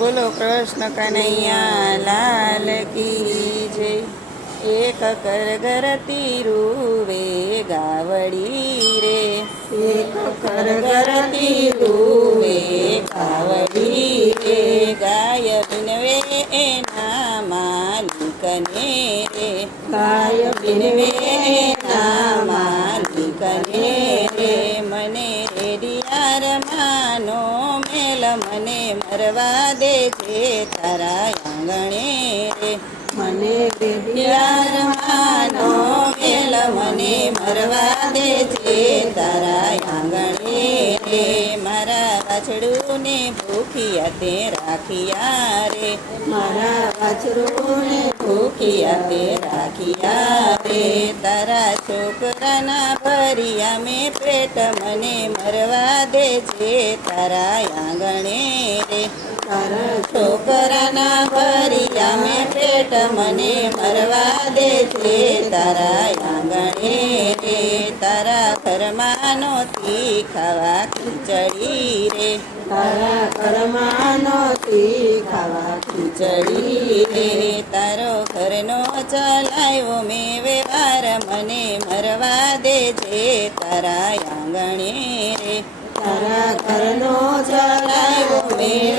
બોલો કૃષ્ણ કનૈયા લાલ કી જય. એક કરગરતી રૂવે ગાવડી રે. એક કરગરતી રૂવે ગાવડી રે. ગાય બિનવે એના માલિકને. રે ગાય બિનવે એના માલિકને મરવા દે છે તારા આંગણે રે. મને રેડિયા રમાનો મેલ મને મરવા દે છે તારા આંગણે રે. મારા વાછડુને ભૂખિયા તે રાખ્યા રે. મારા વાછડુને ભૂખિયા તે રાખ્યા રે. તારા છોકરાના ભરિયા મેં પેટ, મને મરવા દે છે તારા આંગણે તારા છોકરાના ભરી અમે પેટ મને મરવા દે છે. તારા આંગણે રે તારા ઘરમાંનો ખાવા ખીચડી રે. તારા ઘરમાંનો ખાવા ખીચડી રે. તારો ઘરનો ચલાવ્યો મેં વ્યવહાર મને મરવા દે છે. તારા આંગણે રે. તારા ઘરનો ચલાવ્યો મેં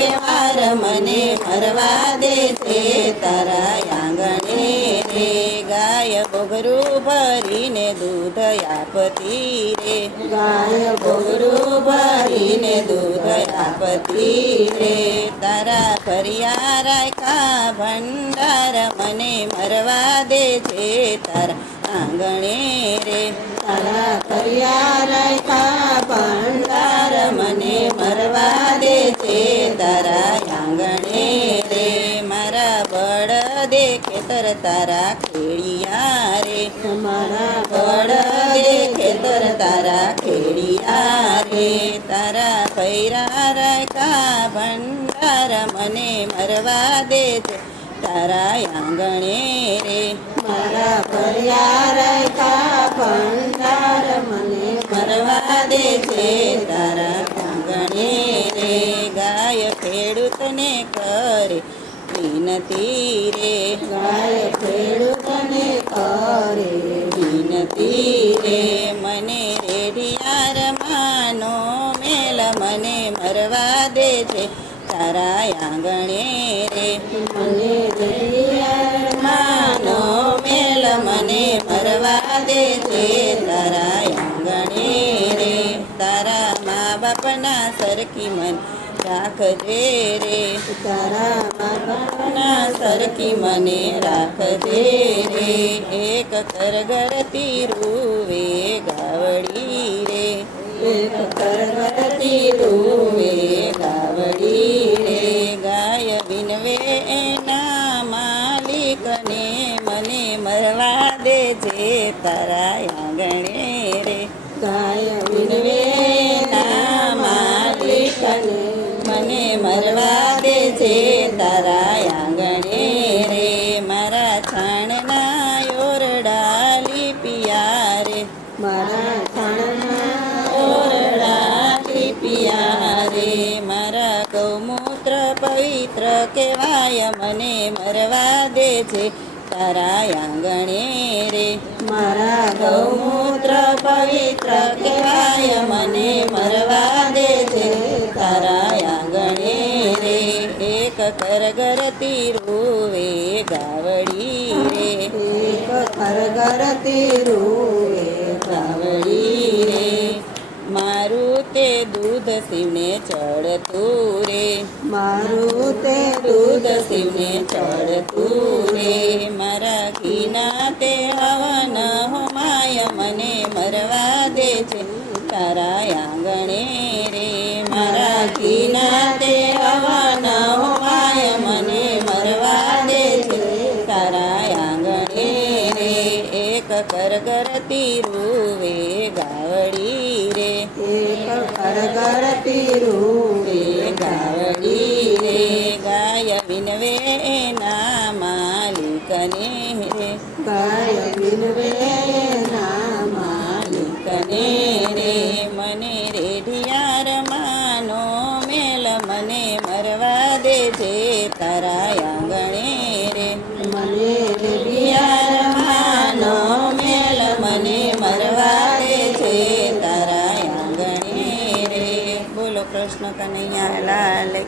મને મરવા દે છે તારા આંગણે રે. ગાય બોગરું ભરીને દૂધ આપતી રે. ગાય બોગરું ભરીને દૂધ આપતી રે. તારા ફરિયા રાખા ભંડાર મને મરવા દે છે તારા આંગણે રે. તારા ફરિયા રાખા ભંડાર મને મરવા દે છે તારા આંગણે રે, મારા બળ દે ખેતર તારા ખેડિયા રે. મારા બળ દે ખેતર તારા ખેડિયા રે. તારા પૈરા રાખ્યા ભંડાર મને મરવા દે તારા આંગણે રે. મારા ભર્યા ખેડૂતને કરે. વિનતી રે, ગાય ખેડૂતને કરે. વિનતી રે, મને રેડિયાર માનો મેલ, મને મરવા દે છે તારા આંગણે રે, મને રેડિયાર માનો મેલ, મને મરવા દે છે તારા આંગણે રે, તારા મા બાપના સરખી મન. રાખજે રે. તારા મા બાપના સરખી મને રાખજે રે. એક કરગરતી રૂવે ગાવડી રે. એક કરગરતી રૂવે ગાવડી રે. ગાય વિનવે એના માલિકને મને મરવા દે છે તારા આંગણે રે. ગાય વિનવે મરવા દે છે તારા આંગણે રે. મારા છાણના ઓરડા લીપિયા રે મારા છાણના ઓરડા લીપિયા રે મારા ગૌમૂત્ર પવિત્ર કહેવાય મને મરવા દે છે તારા આંગણે રે. મારા ગૌમૂત્ર પવિત્ર કહેવાય મને મરવા દે છે કરગરતી રૂવે ગાવડી રે એક કરગરતી રૂવે ગાવડી રે મારું તે દૂધ શિવને ચડતું રે મારું તે દૂધ શિવને ચડતું રે મારા ઘીના તે હવન હોમાય મને મરવા દે છે તારા આંગણે રે મારા ઘીના તે રે ગાય વિનવે ના માલિકને રે ગાય રે. મને રેઢિયા માનો મેલ, મને મરવા દે છે આંગણે